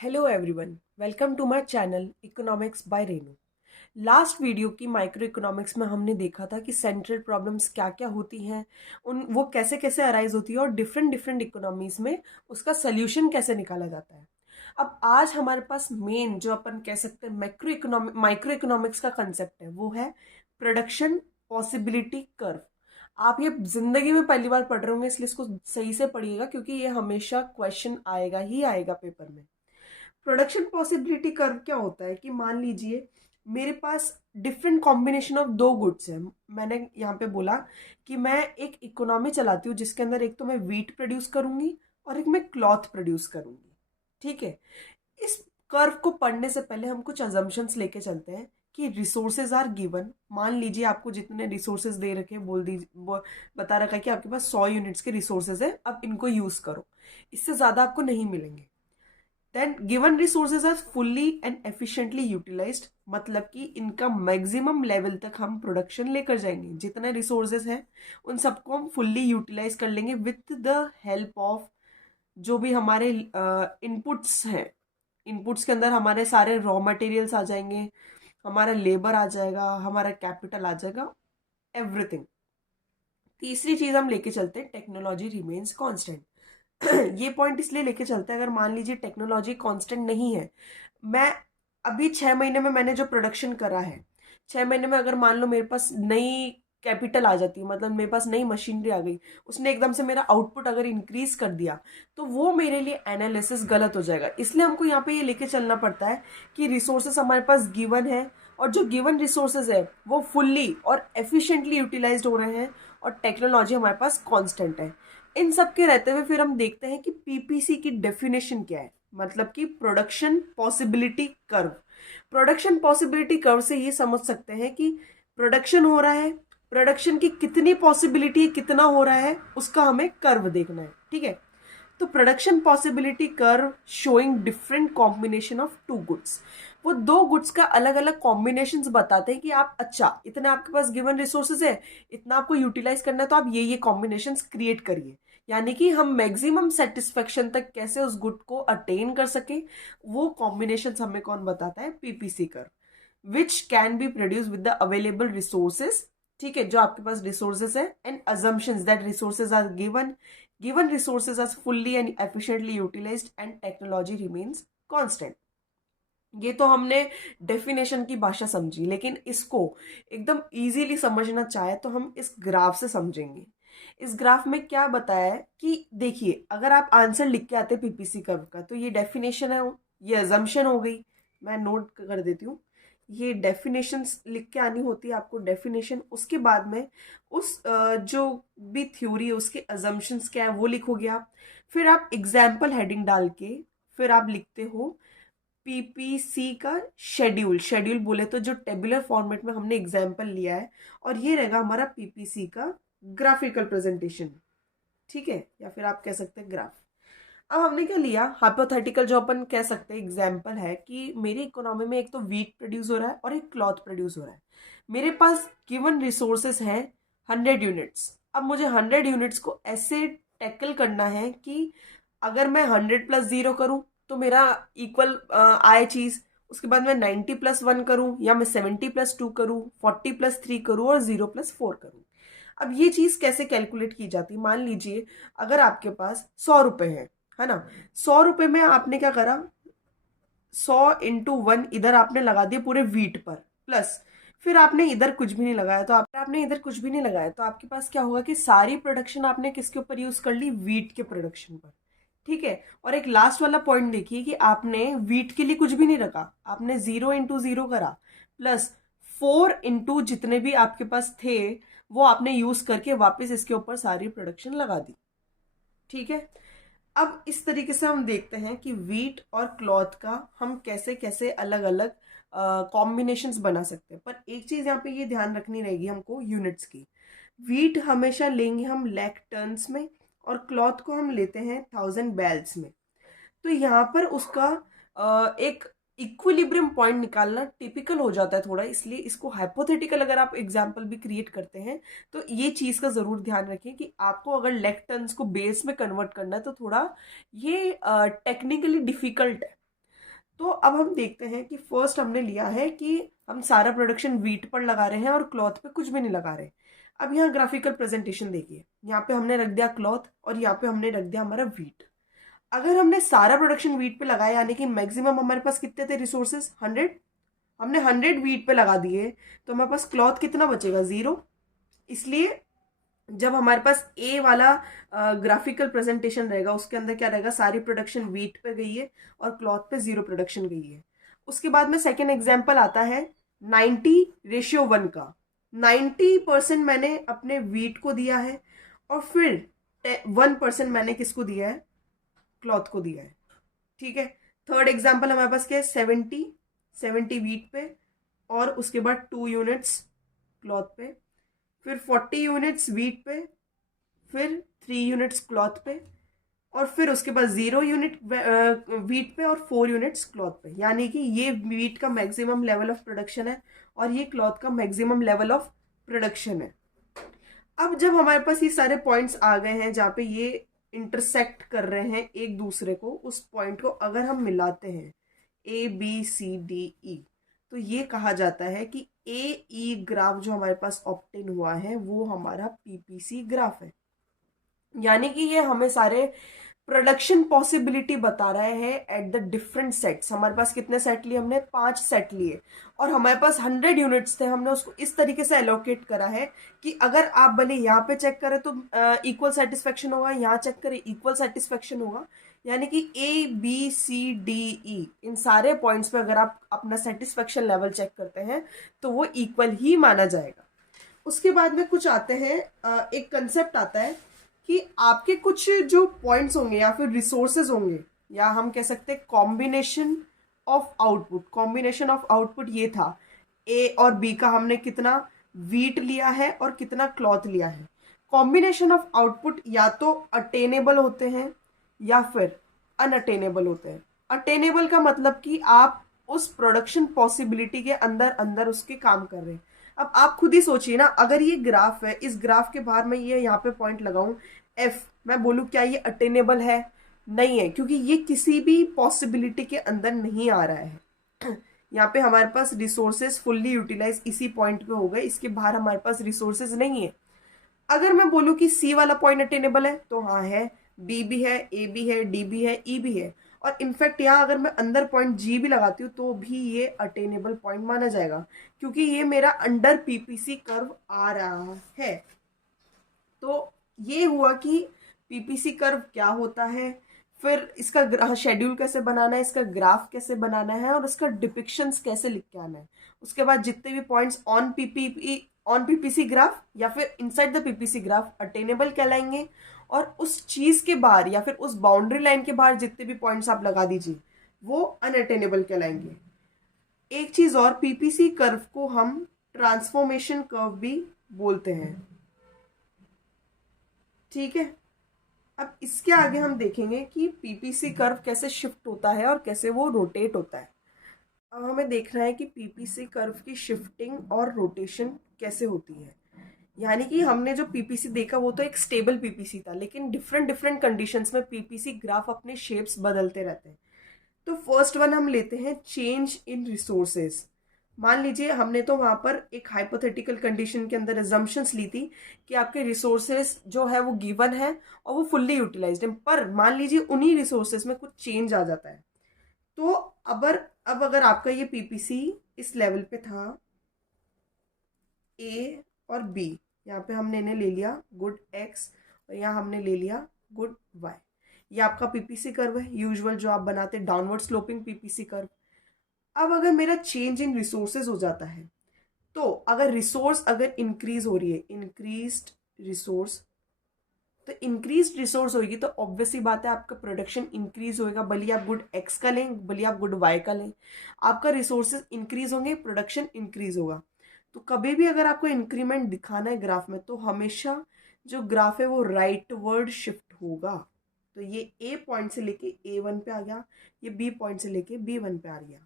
Hello everyone, welcome to my channel economics by Renu. Last video की micro economics में हमने देखा था कि सेंट्रल प्रॉब्लम्स क्या क्या होती हैं, उन वो कैसे कैसे अराइज होती है और डिफरेंट डिफरेंट इकोनॉमीज में उसका सोल्यूशन कैसे निकाला जाता है। अब आज हमारे पास मेन जो अपन कह सकते हैं माइक्रो इकोनॉमिक्स का कंसेप्ट है वो है प्रोडक्शन पॉसिबिलिटी कर्व। आप ये जिंदगी में पहली बार पढ़ रहे होंगे, इसलिए इसको सही से पढ़िएगा क्योंकि ये हमेशा क्वेश्चन आएगा ही आएगा पेपर में। प्रोडक्शन पॉसिबिलिटी कर्व क्या होता है कि मान लीजिए मेरे पास डिफरेंट कॉम्बिनेशन ऑफ दो गुड्स है। मैंने यहाँ पे बोला कि मैं एक इकोनॉमी चलाती हूँ जिसके अंदर एक तो मैं वीट प्रोड्यूस करूंगी और एक मैं क्लॉथ प्रोड्यूस करूंगी। ठीक है। इस कर्व को पढ़ने से पहले हम कुछ अजम्पशंस लेके चलते हैं कि रिसोर्सेज आर गिवन। मान लीजिए आपको जितने रिसोर्सेज दे रखे हैं, बता रखा है कि आपके पास 100 यूनिट्स के रिसोर्सेज है, अब इनको यूज करो, इससे ज्यादा आपको नहीं मिलेंगे। Then given resources are fully and efficiently utilised, मतलब कि इनका मैक्सिमम लेवल तक हम प्रोडक्शन लेकर जाएंगे। जितने रिसोर्सेज हैं उन सबको हम फुल्ली यूटिलाइज कर लेंगे विथ द हेल्प ऑफ जो भी हमारे इनपुट्स हैं। इनपुट्स के अंदर हमारे सारे रॉ मटेरियल्स आ जाएंगे, हमारा लेबर आ जाएगा, हमारा कैपिटल आ जाएगा, एवरीथिंग। तीसरी चीज हम लेके चलते हैं, टेक्नोलॉजी रिमेन्स कांस्टेंट। ये पॉइंट इसलिए लेके चलते हैं, अगर मान लीजिए टेक्नोलॉजी कांस्टेंट नहीं है, मैं अभी 6 महीने में मैंने जो प्रोडक्शन करा है, 6 महीने में अगर मान लो मेरे पास नई कैपिटल आ जाती है, मतलब मेरे पास नई मशीनरी आ गई, उसने एकदम से मेरा आउटपुट अगर इंक्रीज कर दिया तो वो मेरे लिए एनालिसिस गलत हो जाएगा। इसलिए हमको यहाँ पे ये लेके चलना पड़ता है कि रिसोर्सेस हमारे पास गिवन है और जो गिवन रिसोर्सेज है वो फुल्ली और एफिशिएंटली यूटिलाइज्ड हो रहे हैं और टेक्नोलॉजी हमारे पास कांस्टेंट है। इन सब के रहते हुए फिर हम देखते हैं कि पीपीसी की डेफिनेशन क्या है, मतलब कि production possibility curve. Production possibility curve से ये समझ सकते हैं कि प्रोडक्शन हो रहा है, प्रोडक्शन की कितनी पॉसिबिलिटी है, कितना हो रहा है, उसका हमें कर्व देखना है। ठीक है। तो production possibility curve showing different combination of two goods, वो दो गुड्स का अलग अलग कॉम्बिनेशंस बताते हैं कि आप अच्छा इतने आपके पास गिवन रिसोर्सेज है, इतना आपको यूटिलाइज करना है, तो आप ये कॉम्बिनेशंस क्रिएट करिए। यानी कि हम मैक्सिमम सेटिस्फेक्शन तक कैसे उस गुड को अटेन कर सके, वो कॉम्बिनेशंस हमें कौन बताता है? PPC curve, which can be produce with the available resources. ठीक है, जो आपके पास रिसोर्सेज है, and assumptions that resources are given resources are fully and efficiently utilised and technology remains constant. ये तो हमने डेफिनेशन की भाषा समझी, लेकिन इसको एकदम इजीली समझना चाहे तो हम इस ग्राफ से समझेंगे। इस ग्राफ में क्या बताया है कि देखिए, अगर आप आंसर लिख के आते पीपीसी कर्व का तो ये डेफिनेशन है, ये अजम्पशन हो गई। मैं नोट कर देती हूँ, ये डेफिनेशन लिख के आनी होती है आपको, डेफिनेशन। उसके बाद में उस जो भी थ्योरी है उसके अजम्पशंस क्या है वो लिखोगे आप। फिर आप एग्जाम्पल हेडिंग डाल के फिर आप लिखते हो पीपीसी का शेड्यूल। शेड्यूल बोले तो जो टेबुलर फॉर्मेट में हमने एग्जाम्पल लिया है, और ये रहेगा हमारा पीपीसी का ग्राफिकल प्रेजेंटेशन। ठीक है, या फिर आप कह सकते हैं ग्राफ। अब हमने क्या लिया, हाइपोथेटिकल जो अपन कह सकते हैं एग्जाम्पल है कि मेरी इकोनॉमी में एक तो वीट प्रोड्यूस हो रहा है और एक क्लॉथ प्रोड्यूस हो रहा है। मेरे पास गिवन रिसोर्सेस हैं 100 यूनिट्स। अब मुझे 100 यूनिट्स को ऐसे टैकल करना है कि अगर मैं 100 + 0 करूं तो मेरा इक्वल आए चीज, उसके बाद मैं 90 + 1 करूं, या मैं 70 + 2 करूं, 40 + 3 करूं और 0 + 4 करूं। अब ये चीज कैसे कैलकुलेट की जाती है? मान लीजिए अगर आपके पास 100 रुपए है ना, 100 रुपए में आपने क्या करा, 100 × 1 इधर आपने लगा दिया पूरे वीट पर, प्लस फिर आपने इधर कुछ भी नहीं लगाया, तो आपने इधर कुछ भी नहीं लगाया तो आपके पास क्या होगा कि सारी प्रोडक्शन आपने किसके ऊपर यूज कर ली? वीट के प्रोडक्शन पर। ठीक है। और एक लास्ट वाला पॉइंट देखिए कि आपने वीट के लिए कुछ भी नहीं रखा, आपने 0 × 0 करा, प्लस 4 × जितने भी आपके पास थे वो आपने यूज करके वापस इसके ऊपर सारी प्रोडक्शन लगा दी। ठीक है। अब इस तरीके से हम देखते हैं कि वीट और क्लॉथ का हम कैसे कैसे अलग अलग कॉम्बिनेशंस बना सकते हैं। पर एक चीज यहाँ पे ये ध्यान रखनी रहेगी हमको यूनिट्स की। वीट हमेशा लेंगे हम लैक टन्स में और क्लॉथ को हम लेते हैं 1000 बैल्स में। तो यहाँ पर उसका एक इक्विलिब्रियम पॉइंट निकालना टिपिकल हो जाता है थोड़ा, इसलिए इसको हाइपोथेटिकल अगर आप एग्जाम्पल भी क्रिएट करते हैं तो ये चीज का जरूर ध्यान रखें कि आपको अगर लेक्टन्स को बेस में कन्वर्ट करना है तो थोड़ा ये टेक्निकली डिफिकल्ट है। तो अब हम देखते हैं कि फर्स्ट हमने लिया है कि हम सारा प्रोडक्शन वीट पर लगा रहे हैं और क्लॉथ पे कुछ भी नहीं लगा रहे। अब यहाँ ग्राफिकल प्रेजेंटेशन देखिए, यहाँ पे हमने रख दिया क्लॉथ और यहाँ पे हमने रख दिया हमारा वीट। अगर हमने सारा प्रोडक्शन वीट पे लगाया, यानी कि मैक्सिमम हमारे पास कितने थे रिसोर्सेज 100, हमने 100 वीट पे लगा दिए, तो हमारे पास क्लॉथ कितना बचेगा 0। इसलिए जब हमारे पास ए वाला ग्राफिकल प्रेजेंटेशन रहेगा उसके अंदर क्या रहेगा, सारी प्रोडक्शन वीट पे गई है और क्लॉथ पे 0 प्रोडक्शन गई है। उसके बाद में सेकेंड एग्जाम्पल आता है 90:1 का। 90% मैंने अपने वीट को दिया है और फिर 1% मैंने किसको दिया है, क्लॉथ को दिया है। ठीक है। थर्ड एग्जाम्पल हमारे पास क्या है, 70 वीट पे और उसके बाद 2 यूनिट्स क्लॉथ पे, फिर 40 यूनिट्स वीट पे, फिर 3 यूनिट्स क्लॉथ पे, और फिर उसके बाद 0 यूनिट वीट पे और 4 यूनिट्स क्लॉथ पे। यानी कि ये वीट का मैक्सिमम लेवल ऑफ प्रोडक्शन है और ये क्लॉथ का मैक्सिमम लेवल ऑफ प्रोडक्शन है। अब जब हमारे पास ये सारे पॉइंट्स आ गए हैं जहाँ पे ये इंटरसेक्ट कर रहे हैं एक दूसरे को, उस पॉइंट को अगर हम मिलाते हैं ABCDE, तो ये कहा जाता है कि AE ग्राफ जो हमारे पास ऑब्टेन हुआ है वो हमारा PPC ग्राफ है। यानी कि ये हमें सारे प्रोडक्शन पॉसिबिलिटी बता रहा है एट द डिफरेंट सेट्स। हमारे पास कितने सेट लिए, हमने 5 सेट लिए और हमारे पास 100 यूनिट्स थे। हमने उसको इस तरीके से एलोकेट करा है कि अगर आप भले यहाँ पे चेक करें तो इक्वल सेटिस्फेक्शन होगा, यहाँ चेक करें इक्वल सेटिस्फेक्शन होगा। यानी कि ABCDE इन सारे पॉइंट्स पे अगर आप अपना सेटिस्फेक्शन लेवल चेक करते हैं तो वो इक्वल ही माना जाएगा। उसके बाद में कुछ आते हैं, एक कंसेप्ट आता है कि आपके कुछ जो पॉइंट्स होंगे या फिर रिसोर्सेज होंगे, या हम कह सकते हैं combination of output. Combination of output ये था ए और बी का, हमने कितना वीट लिया है और कितना क्लॉथ लिया है। कॉम्बिनेशन ऑफ आउटपुट या तो अटेनेबल होते हैं या फिर अनअटेनेबल होते हैं। अटेनेबल का मतलब कि आप उस प्रोडक्शन पॉसिबिलिटी के अंदर अंदर उसके काम कर रहे हैं। अब आप खुद ही सोचिए ना, अगर ये ग्राफ है, इस ग्राफ के बाहर मैं ये यहाँ पे पॉइंट लगाऊं F, मैं बोलूँ क्या ये अटेनेबल है? नहीं है, क्योंकि ये किसी भी पॉसिबिलिटी के अंदर नहीं आ रहा है। यहाँ पे हमारे पास रिसोर्सेज फुल्ली यूटिलाइज इसी पॉइंट पे हो गए, इसके बाहर हमारे पास रिसोर्सेज नहीं है। अगर मैं बोलूँ कि C वाला पॉइंट अटेनेबल है तो हाँ है, B भी है, A भी है, D भी है, E भी है, और इनफैक्ट यहाँ अगर मैं अंदर पॉइंट G भी लगाती हूँ तो भी ये अटेनेबल पॉइंट माना जाएगा, क्योंकि ये मेरा अंडर PPC कर्व आ रहा है। तो ये हुआ कि PPC कर्व क्या होता है, फिर इसका शेड्यूल कैसे बनाना है, इसका ग्राफ कैसे बनाना है और इसका डिपिक्शंस कैसे लिख के आना है। उसके बाद जितने भी पॉइंट्स ऑन PPC ग्राफ या फिर inside the PPC graph attainable कहलाएंगे, और उस चीज के बाहर या फिर उस बाउंड्री लाइन के बाहर जितने भी पॉइंट्स आप लगा दीजिए वो अनअटेनेबल कहलाएंगे। एक चीज और, PPC कर्व को हम ट्रांसफॉर्मेशन कर्व भी बोलते हैं। ठीक है। अब इसके आगे हम देखेंगे कि PPC कर्व कैसे शिफ्ट होता है और कैसे वो रोटेट होता है। अब हमें देखना है कि PPC कर्व की शिफ्टिंग और रोटेशन कैसे होती है। यानी कि हमने जो PPC देखा वो तो एक स्टेबल PPC था, लेकिन डिफरेंट डिफरेंट कंडीशंस में PPC ग्राफ अपने शेप्स बदलते रहते हैं। तो फर्स्ट वन हम लेते हैं चेंज इन रिसोर्सेज। मान लीजिए हमने तो वहां पर एक हाइपोथेटिकल कंडीशन के अंदर एजम्पशंस ली थी कि आपके रिसोर्सेज जो है वो गिवन है और वो फुल्ली यूटिलाइज्ड है, पर मान लीजिए उन्हीं रिसोर्सेज में कुछ चेंज आ जाता है। तो अब अगर आपका ये PPC इस लेवल पे था A और B, यहाँ पे हमने इन्हें ले लिया गुड X और यहाँ हमने ले लिया गुड Y। ये आपका PPC कर्व है यूजुअल जो आप बनाते हैं, डाउनवर्ड स्लोपिंग PPC कर्व। अब अगर मेरा चेंज इन रिसोर्सेज हो जाता है, तो अगर रिसोर्स अगर इंक्रीज हो रही है, इंक्रीज्ड रिसोर्स, तो इंक्रीज रिसोर्स होगी तो ऑब्वियसली बात है आपका प्रोडक्शन इंक्रीज होएगा, भले आप गुड X का लें भले आप गुड Y का लें, आपका रिसोर्सेज इंक्रीज होंगे, प्रोडक्शन इंक्रीज होगा। तो कभी भी अगर आपको इंक्रीमेंट दिखाना है ग्राफ में तो हमेशा जो ग्राफ है वो राइटवर्ड शिफ्ट होगा। तो ये A पॉइंट से लेके A1 पे आ गया, ये B पॉइंट से लेके B1 पे आ गया।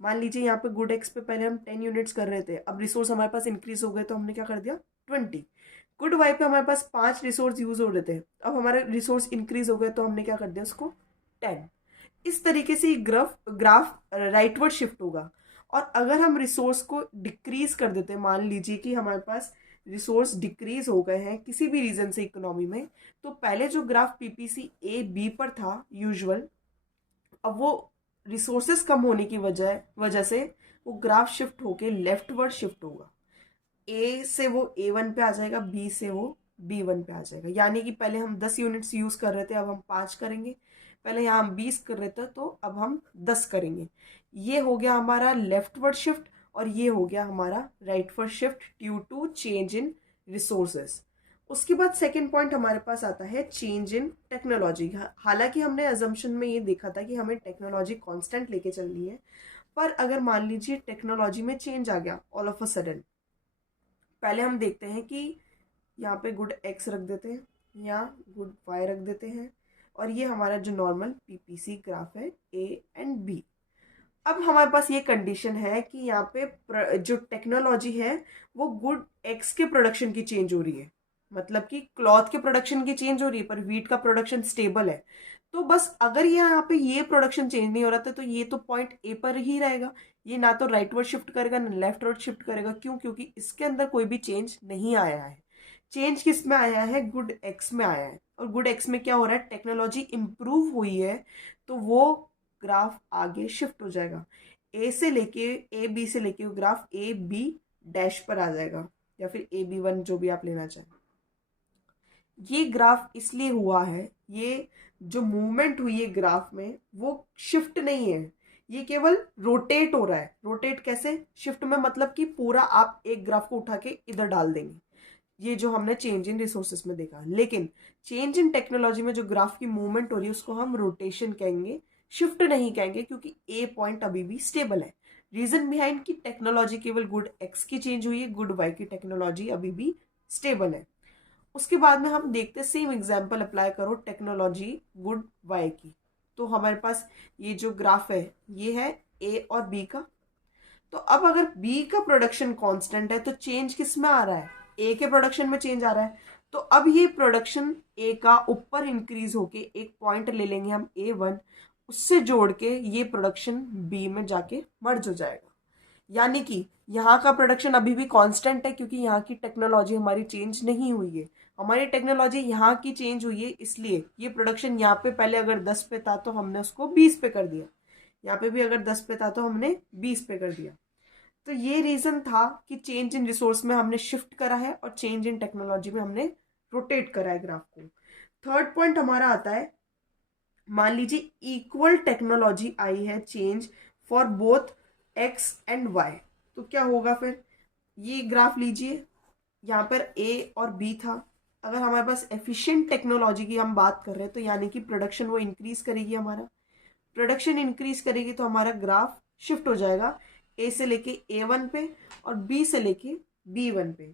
मान लीजिए यहाँ पे गुड X पे पहले हम 10 यूनिट्स कर रहे थे, अब रिसोर्स हमारे पास इंक्रीज हो गए तो हमने क्या कर दिया 20। गुड Y पे हमारे पास 5 रिसोर्स यूज हो रहे थे, अब हमारे रिसोर्स इंक्रीज हो गए तो हमने क्या कर दिया उसको 10। इस तरीके से ग्राफ ग्राफ राइटवर्ड शिफ्ट होगा। और अगर हम रिसोर्स को डिक्रीज कर देते हैं, मान लीजिए कि हमारे पास रिसोर्स डिक्रीज हो गए हैं किसी भी रीजन से इकोनॉमी में, तो पहले जो ग्राफ पीपीसी ए बी पर था यूजुअल, अब वो रिसोर्सेस कम होने की वजह वजह से वो ग्राफ शिफ्ट होके लेफ्टवर्ड शिफ्ट होगा। ए से वो A1 पे आ जाएगा, बी से वो B1 पे आ जाएगा। यानी कि पहले हम 10 यूनिट्स यूज कर रहे थे, अब हम 5 करेंगे। पहले यहाँ हम 20 कर रहे थे, तो अब हम 10 करेंगे। ये हो गया हमारा लेफ्टवर्ड शिफ्ट, और ये हो गया हमारा rightward shift due to change in resources. उसके बाद सेकेंड पॉइंट हमारे पास आता है चेंज इन टेक्नोलॉजी। हालांकि हमने अजम्पशन में ये देखा था कि हमें टेक्नोलॉजी कांस्टेंट लेके चलनी है, पर अगर मान लीजिए टेक्नोलॉजी में चेंज आ गया ऑल ऑफ अ सडन, पहले हम देखते हैं कि यहाँ पे गुड एक्स रख देते हैं, यहाँ गुड वाई रख देते हैं, और ये हमारा जो नॉर्मल पीपीसी ग्राफ है ए एंड बी। अब हमारे पास ये कंडीशन है कि यहाँ पे जो टेक्नोलॉजी है वो गुड एक्स के प्रोडक्शन की चेंज हो रही है, मतलब कि क्लॉथ के प्रोडक्शन की चेंज हो रही है, पर वीट का प्रोडक्शन स्टेबल है। तो बस अगर ये यहाँ पे ये प्रोडक्शन चेंज नहीं हो रहा था, तो ये तो पॉइंट ए पर ही रहेगा। ये ना तो राइटवर्ड शिफ्ट करेगा ना लेफ्टवर्ड शिफ्ट करेगा। क्यों? क्योंकि इसके अंदर कोई भी चेंज नहीं आया है। चेंज किस में आया है? गुड एक्स में आया है। और गुड एक्स में क्या हो रहा है? टेक्नोलॉजी इंप्रूव हुई है, तो वो ग्राफ आगे शिफ्ट हो जाएगा। ए से लेके ए बी से लेके वो ग्राफ ए बी डैश पर आ जाएगा, या फिर AB1, जो भी आप लेना चाहें। ये ग्राफ इसलिए हुआ है, ये जो मूवमेंट हुई है ग्राफ में वो शिफ्ट नहीं है, ये केवल रोटेट हो रहा है। रोटेट कैसे? शिफ्ट में मतलब कि पूरा आप एक ग्राफ को उठा के इधर डाल देंगे, ये जो हमने चेंज इन रिसोर्सेस में देखा। लेकिन चेंज इन टेक्नोलॉजी में जो ग्राफ की मूवमेंट हो रही है उसको हम रोटेशन कहेंगे, शिफ्ट नहीं कहेंगे, क्योंकि ए पॉइंट अभी भी स्टेबल है। रीजन बिहाइंड की टेक्नोलॉजी केवल गुड एक्स की चेंज हुई है, गुड वाई की टेक्नोलॉजी अभी भी स्टेबल है। उसके बाद में हम देखते हैं सेम एग्जांपल अप्लाई करो टेक्नोलॉजी गुड वाई की। तो हमारे पास ये जो ग्राफ है ये है ए और बी का। तो अब अगर बी का प्रोडक्शन कांस्टेंट है तो चेंज किस में आ रहा है? ए के प्रोडक्शन में चेंज आ रहा है। तो अब ये प्रोडक्शन ए का ऊपर इंक्रीज होके एक पॉइंट ले लेंगे हम A1, उससे जोड़ के ये प्रोडक्शन बी में जाके मर्ज हो जाएगा। यानी कि यहाँ का प्रोडक्शन अभी भी कांस्टेंट है, क्योंकि यहाँ की टेक्नोलॉजी हमारी चेंज नहीं हुई है। हमारी टेक्नोलॉजी यहाँ की चेंज हुई है, इसलिए ये प्रोडक्शन यहाँ पे पहले अगर 10 पे था तो हमने उसको 20 पे कर दिया, यहाँ पे भी अगर 10 पे था तो हमने 20 पे कर दिया। तो ये रीजन था कि चेंज इन रिसोर्स में हमने शिफ्ट करा है और चेंज इन टेक्नोलॉजी में हमने रोटेट करा है ग्राफ को। थर्ड पॉइंट हमारा आता है, मान लीजिए इक्वल टेक्नोलॉजी आई है change for both x and y, तो क्या होगा फिर? ये ग्राफ लीजिए, यहाँ पर ए और बी था। अगर हमारे पास एफिशिएंट टेक्नोलॉजी की हम बात कर रहे हैं, तो यानी कि प्रोडक्शन वो इंक्रीज करेगी, हमारा प्रोडक्शन इंक्रीज करेगी, तो हमारा ग्राफ शिफ्ट हो जाएगा ए से लेके A1 पे और बी से लेके B1 पे।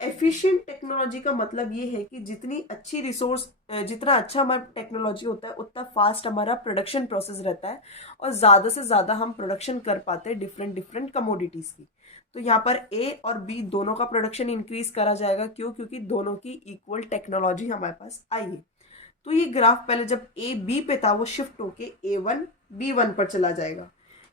एफिशिएंट टेक्नोलॉजी का मतलब ये है कि जितनी अच्छी रिसोर्स, जितना अच्छा हमारा टेक्नोलॉजी होता है उतना फास्ट हमारा प्रोडक्शन प्रोसेस रहता है, और ज़्यादा से ज़्यादा हम प्रोडक्शन कर पाते हैं डिफरेंट डिफरेंट कमोडिटीज़ की। तो यहाँ पर ए और बी दोनों का प्रोडक्शन इंक्रीज करा जाएगा। क्यों? क्योंकि दोनों की इक्वल टेक्नोलॉजी हमारे पास आई है। तो ये ग्राफ पहले जब ए बी पे था वो शिफ्ट होके A1 B1 पर चला जाएगा।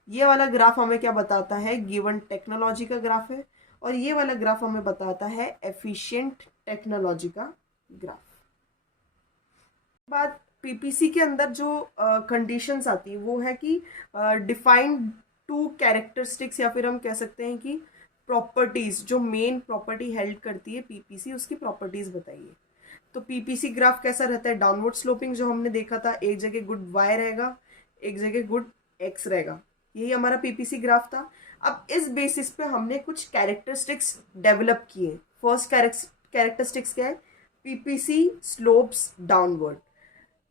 ये वाला ग्राफ हमें क्या बताता है? गिवन टेक्नोलॉजी का ग्राफ है, और ये वाला ग्राफ हमें बताता है एफिशिएंट टेक्नोलॉजी का ग्राफ। बात पीपीसी के अंदर जो कंडीशंस आती है वो है कि डिफाइंड टू कैरेक्टरिस्टिक्स, या फिर हम कह सकते हैं कि प्रॉपर्टीज, जो मेन प्रॉपर्टी हेल्ड करती है पीपीसी, उसकी प्रॉपर्टीज बताइए। तो पीपीसी ग्राफ कैसा रहता है? डाउनवर्ड स्लोपिंग, जो हमने देखा था, एक जगह गुड वाई रहेगा, एक जगह गुड एक्स रहेगा। यही हमारा पीपीसी ग्राफ था। अब इस बेसिस पे हमने कुछ कैरेक्टरिस्टिक्स डेवलप किए। फर्स्ट कैरेक्टरिस्टिक्स क्या है? PPC slopes downward.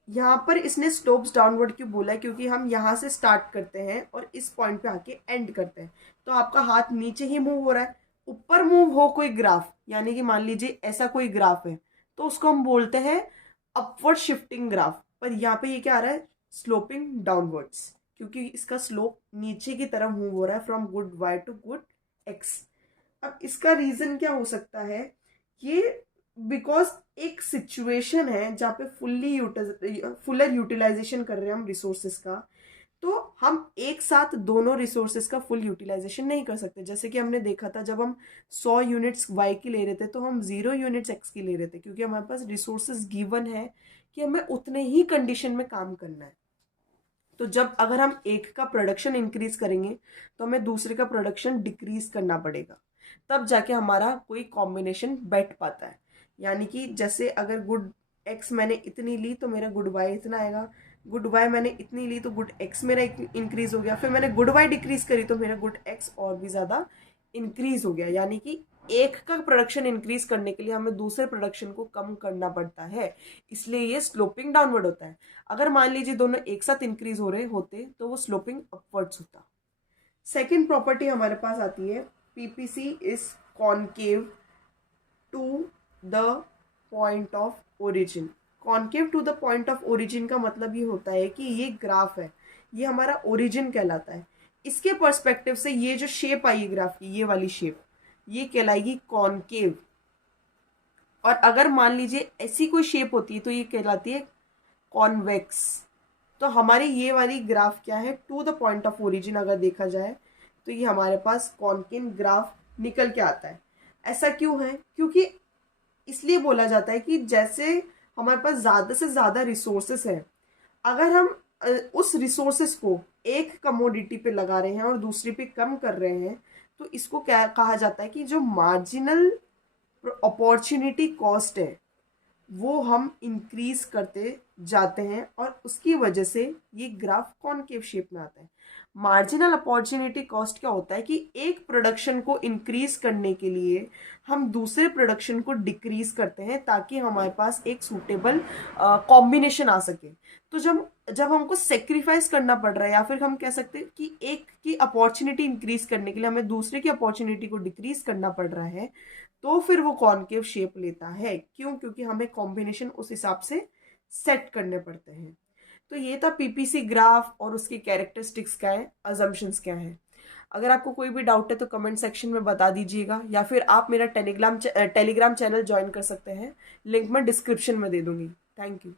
यहाँ पर इसने स्लोप्स डाउनवर्ड क्यों बोला है? क्योंकि हम यहाँ से स्टार्ट करते हैं और इस पॉइंट पे आके एंड करते हैं, तो आपका हाथ नीचे ही मूव हो रहा है। ऊपर मूव हो कोई ग्राफ, यानी कि मान लीजिए ऐसा कोई ग्राफ है, तो उसको हम बोलते हैं अपवर्ड शिफ्टिंग ग्राफ। पर यहाँ पे ये क्या आ रहा है? स्लोपिंग डाउनवर्ड्स, क्योंकि इसका स्लोप नीचे की तरफ मूव हो रहा है, from good y to good x. अब इसका रीजन क्या हो सकता है? ये बिकॉज एक सिचुएशन है जहाँ पे फुलर यूटिलाइजेशन कर रहे हैं हम रिसोर्सेस का। तो हम एक साथ दोनों रिसोर्सेज का फुल यूटिलाइजेशन नहीं कर सकते। जैसे कि हमने देखा था जब हम 100 यूनिट्स वाई की ले रहे थे तो हम 0 यूनिट्स एक्स की ले रहे थे, क्योंकि हमारे पास रिसोर्सेज गिवन है कि हमें उतने ही कंडीशन में काम करना है। तो जब अगर हम एक का प्रोडक्शन इंक्रीज करेंगे तो हमें दूसरे का प्रोडक्शन डिक्रीज करना पड़ेगा, तब जाके हमारा कोई कॉम्बिनेशन बैठ पाता है। यानी कि जैसे अगर गुड एक्स मैंने इतनी ली तो मेरा गुड वाई इतना आएगा, गुड वाई मैंने इतनी ली तो गुड एक्स मेरा इंक्रीज हो गया, फिर मैंने गुड वाई डिक्रीज करी तो मेरा गुड एक्स और भी ज्यादा इंक्रीज हो गया। यानी कि एक का प्रोडक्शन इंक्रीज करने के लिए हमें दूसरे प्रोडक्शन को कम करना पड़ता है, इसलिए ये स्लोपिंग डाउनवर्ड होता है। अगर मान लीजिए दोनों एक साथ इंक्रीज हो रहे होते तो वो स्लोपिंग अपवर्ड्स होता। सेकेंड प्रॉपर्टी हमारे पास आती है PPC is concave to the point of origin. Concave to the point of origin का मतलब ये होता है कि ये ग्राफ है, ये हमारा ओरिजिन कहलाता है। इसके पर्सपेक्टिव से ये जो शेप आई है ग्राफ की, ये वाली शेप, ये कहलाएगी कॉनकेव। और अगर मान लीजिए ऐसी कोई शेप होती है तो ये कहलाती है कॉन्वेक्स। तो हमारी ये वाली ग्राफ क्या है, to the point of origin अगर देखा जाए तो ये हमारे पास कॉनकेव ग्राफ निकल के आता है। ऐसा क्यों है? क्योंकि इसलिए बोला जाता है कि जैसे हमारे पास ज़्यादा से ज़्यादा रिसोर्सेस हैं, अगर हम उस रिसोर्सेस को एक कमोडिटी पे लगा रहे हैं और दूसरी पे कम कर रहे हैं तो इसको क्या कहा जाता है कि जो मार्जिनल अपॉर्चुनिटी कॉस्ट है वो हम इंक्रीज करते जाते हैं और उसकी वजह से ये ग्राफ कॉनकेव शेप में आता है। मार्जिनल अपॉर्चुनिटी कॉस्ट क्या होता है कि एक प्रोडक्शन को इंक्रीज करने के लिए हम दूसरे प्रोडक्शन को डिक्रीज करते हैं ताकि हमारे पास एक सूटेबल कॉम्बिनेशन आ सके। तो जब हमको सेक्रीफाइस करना पड़ रहा है, या फिर हम कह सकते हैं कि एक की अपॉर्चुनिटी इंक्रीज करने के लिए हमें दूसरे की अपॉर्चुनिटी को डिक्रीज करना पड़ रहा है, तो फिर वो कॉनकेव शेप लेता है। क्यों? क्योंकि हमें कॉम्बिनेशन उस हिसाब से सेट करने पड़ते हैं। तो ये था पीपीसी ग्राफ और उसकी कैरेक्टरिस्टिक्स क्या है, अजम्पशंस क्या है। अगर आपको कोई भी डाउट है तो कमेंट सेक्शन में बता दीजिएगा, या फिर आप मेरा टेलीग्राम चैनल ज्वाइन कर सकते हैं, लिंक मैं डिस्क्रिप्शन में दे दूंगी। Thank you.